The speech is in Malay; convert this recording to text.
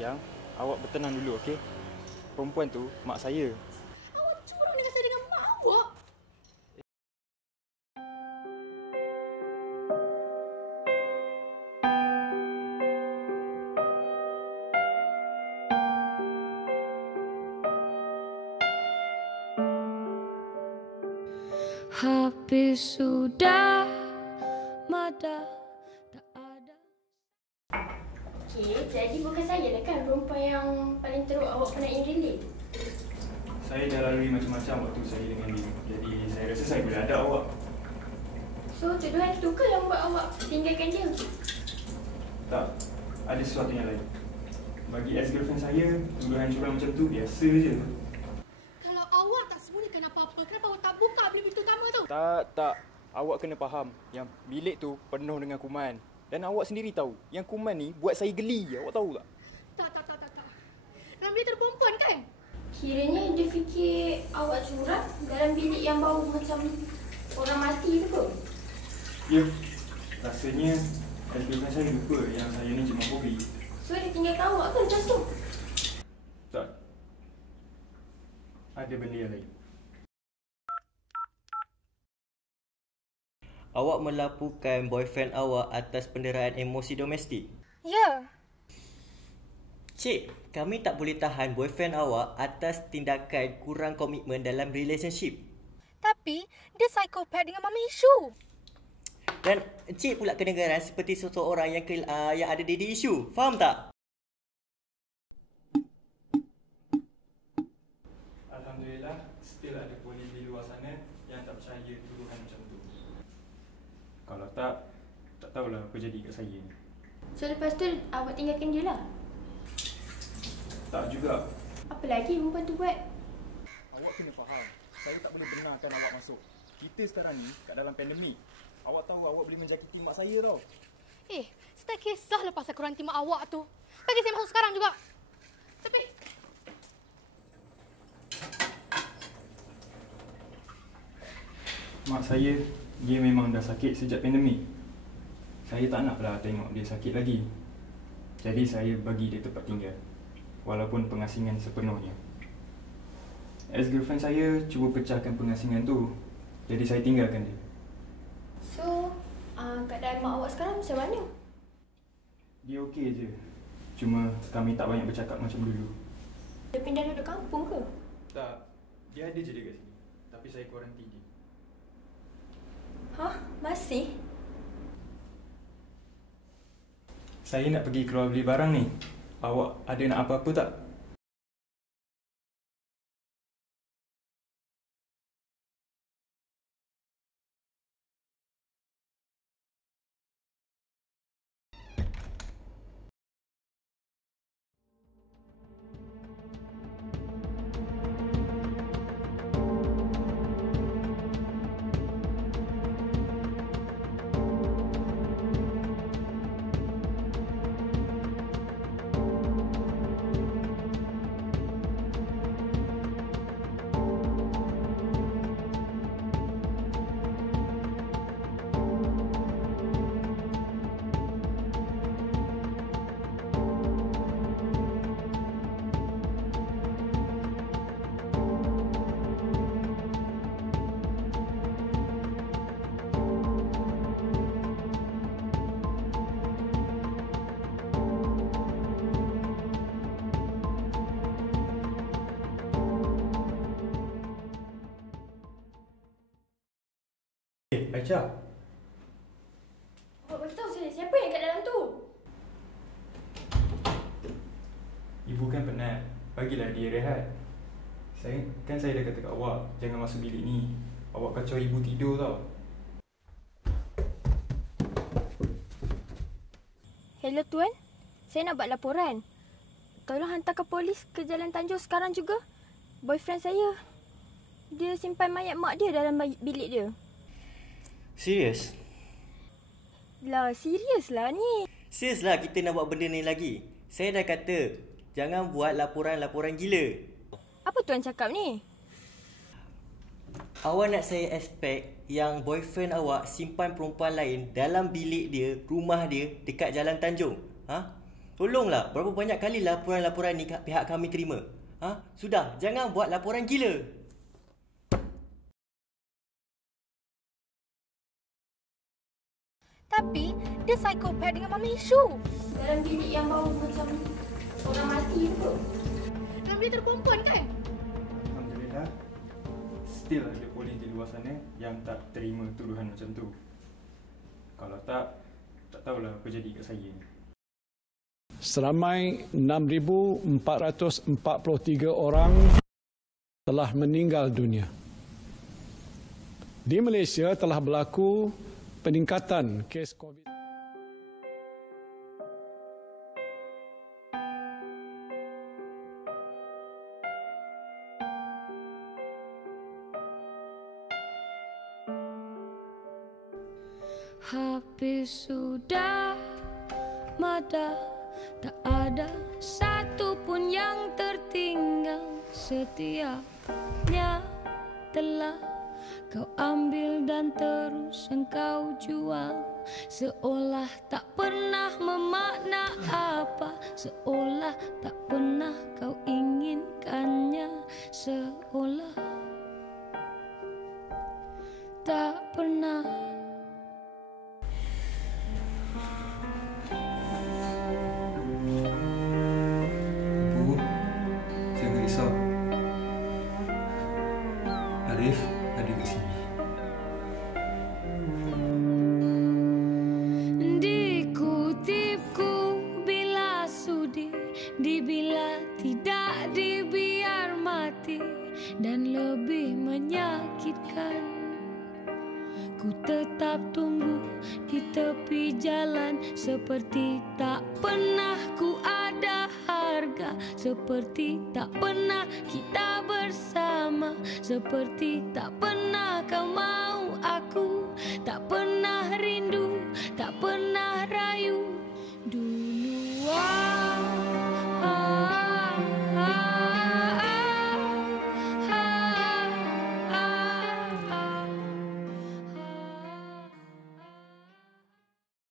Sayang, awak bertenang dulu, okey? Perempuan tu mak saya. Awak curang dengan saya dengan mak awak. Habis sudah mada tak ada. Okey, jadi bukan saya lah kan perempuan yang paling teruk awak pernah in relate? Saya dah lalui macam-macam waktu saya dengan dia. Jadi saya rasa saya boleh ada awak. So, tuduhan itu ke yang buat awak tinggalkan dia? Tak, ada sesuatu yang lain. Bagi ex-girlfriend saya, tuduhan curang macam tu biasa je. Kalau awak tak sembunyikan apa-apa, kenapa awak tak buka bilik pintu utama tu? Tak. Awak kena faham yang bilik tu penuh dengan kuman. Dan awak sendiri tahu, yang kuman ni buat saya geli. Awak tahu tak? Tak. Dalam bilik tu ada perempuan kan? Kiranya dia fikir awak curang dalam bilik yang bau macam orang mati tu ke? Ya, rasanya ex-girlfriend saya lupa yang saya ni cuma hobi. So, dia tinggalkan awak ke macam tu? Tak. Ada benda yang lain. Awak melaporkan boyfriend awak atas penderaan emosi domestik. Ya. Cik, kami tak boleh tahan boyfriend awak atas tindakan kurang komitmen dalam relationship. Tapi, dia psikopat dengan mama isu. Dan cik pula kedengaran seperti seseorang yang ada daddy issue. Faham tak? Alhamdulillah, still ada polis di luar sana yang tak percaya tuduhan macam tu. Kalau tak tahulah apa jadi kat saya ni. So, lepas tu awak tinggalkan dia lah? Tak juga. Apa lagi perempuan tu buat? Awak kena faham, saya tak boleh benarkan awak masuk. Kita sekarang ni kat dalam pandemik. Awak tahu awak boleh menjangkiti mak saya tau. Saya tak kisahlah pasal kuranti mak awak tu. Bagi saya masuk sekarang juga. Tapi... Mak saya, dia memang dah sakit sejak pandemik. Saya tak naklah tengok dia sakit lagi. Jadi saya bagi dia tempat tinggal. Walaupun pengasingan sepenuhnya. Ex-girlfriend saya cuba pecahkan pengasingan tu. Jadi saya tinggalkan dia. So, keadaan mak awak sekarang macam mana? Dia okey je. Cuma kami tak banyak bercakap macam dulu. Dia pindah duduk kampung ke? Tak, dia ada je dekat sini. Tapi saya kuarantin dia. Hah? Masih? Saya nak pergi keluar beli barang ni. Awak ada nak apa-apa tak? Aisyah. Awak beritahu saya, siapa yang kat dalam tu? Ibu kan penat. Bagilah dia rehat. Saya dah kata kat awak, jangan masuk bilik ni. Awak kacau ibu tidur tau. Hello Tuan, saya nak buat laporan. Tolong hantarkan polis ke Jalan Tanjung sekarang juga. Boyfriend saya, dia simpan mayat mak dia dalam bilik dia. Serius? Lah, serius lah ni. Serius lah kita nak buat benda ni lagi. Saya dah kata, jangan buat laporan-laporan gila. Apa Tuan cakap ni? Awak nak saya expect yang boyfriend awak simpan perempuan lain dalam bilik dia, rumah dia dekat Jalan Tanjung? Ha? Tolonglah, berapa banyak kali laporan-laporan ni pihak kami terima. Sudah, jangan buat laporan gila. Tapi dia psikopat dengan Mami Ishu. Dalam bilik yang bau macam orang mati tu. Dalam bilik perempuan kan? Alhamdulillah, still ada polis di luar sana yang tak terima tuduhan macam tu. Kalau tak tahulah apa jadi kat saya ni. Seramai 6,443 orang telah meninggal dunia. Di Malaysia telah berlaku peningkatan kes COVID. Habis sudah mada, tak ada satu pun yang tertinggal. Setiapnya telah kau ambil dan terus engkau jual. Seolah tak pernah memakna apa, seolah tak pernah kau inginkannya, seolah tak pernah. Bu, jangan risau. Arif ada kat sini. Dikutipku bila sudi, dibila tidak dibiar mati, dan lebih menyakitkan. Ku tetap tunggu di tepi jalan, seperti tak pernah ku ada harga, seperti tak pernah kita bersama, seperti tak pernah kau mau aku, tak pernah rindu, tak pernah